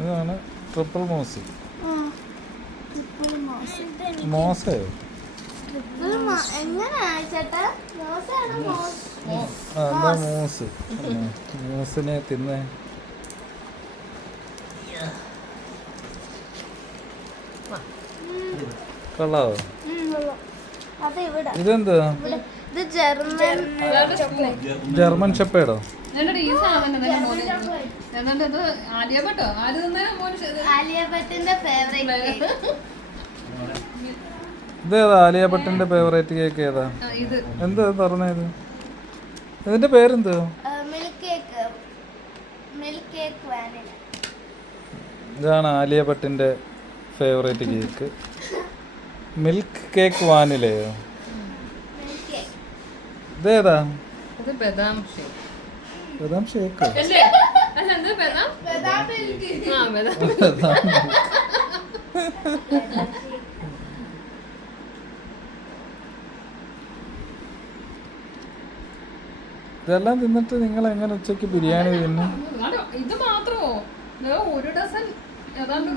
ഇതാണ് triple mousse. Triple mousse. മോസയോ? എങ്ങനെയാ ചേട്ടാ? മോസാണോ മോസ്? എന്താ മൂസ്? മൂസിനെ തിന്നേ. കൊള്ളാവോ? അത് ഇവിടെ. ഇതെന്താ? ഇത് ജർമ്മൻ ജർമ്മൻ ഷെപ്പേർഡോ? ആലിയ ഭട്ടിന്റെ ഫേവറേറ്റ്. ഇതേതാ ആലിയ ഭട്ടിന്റെ ഫേവറേറ്റ് കേക്ക് ഏതാ? എന്താ പറഞ്ഞത്? ഇതിന്റെ പേരെന്തോ? Milk cake. Milk cake vanilla. ഇതാണ് ആലിയ ഭട്ടിന്റെ ഫേവറേറ്റ് കേക്ക്. മിൽക്ക് കേക്ക് വാനിലയോ? ഇതേതാ? ബദാം ഷേക്കോ? ഇതെല്ലാം തിന്നിട്ട് നിങ്ങൾ എങ്ങനെ ഉച്ചക്ക് ബിരിയാണി തിന്നു? ഇത് മാത്രമോ? ഒരു ഡസൻ ഏതാണ്ട്